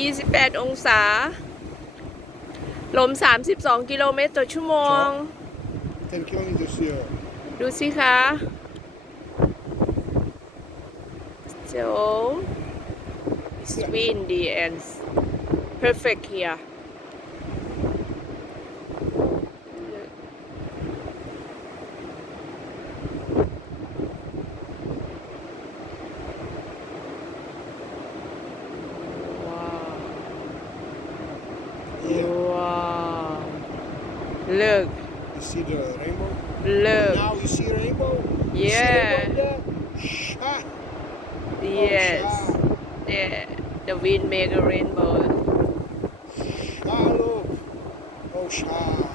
28 องศา ลม 32 กิโลเมตรต่อชั่วโมง 10 kilometers per hour. ดูสิคะ so it's windy and perfect here. Yeah. Wow. Look. You see the rainbow? Look. Now you see rainbow? You Yeah. see rainbow there? Ah. Yes. Yeah. The wind make a rainbow. Ah, look. Oh, Shah.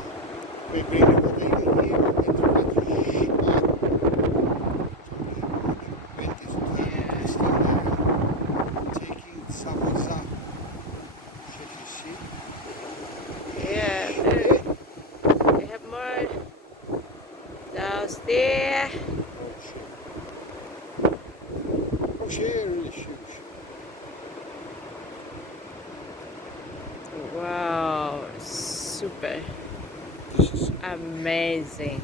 We bring the water in here. Into that. Ah. Wind is twisting there. Taking some of that. Should you see? Yeah. Look. They have more downstairs. Oh, shit. Oh, shit, really huge. Wow. Super. This is Amazing.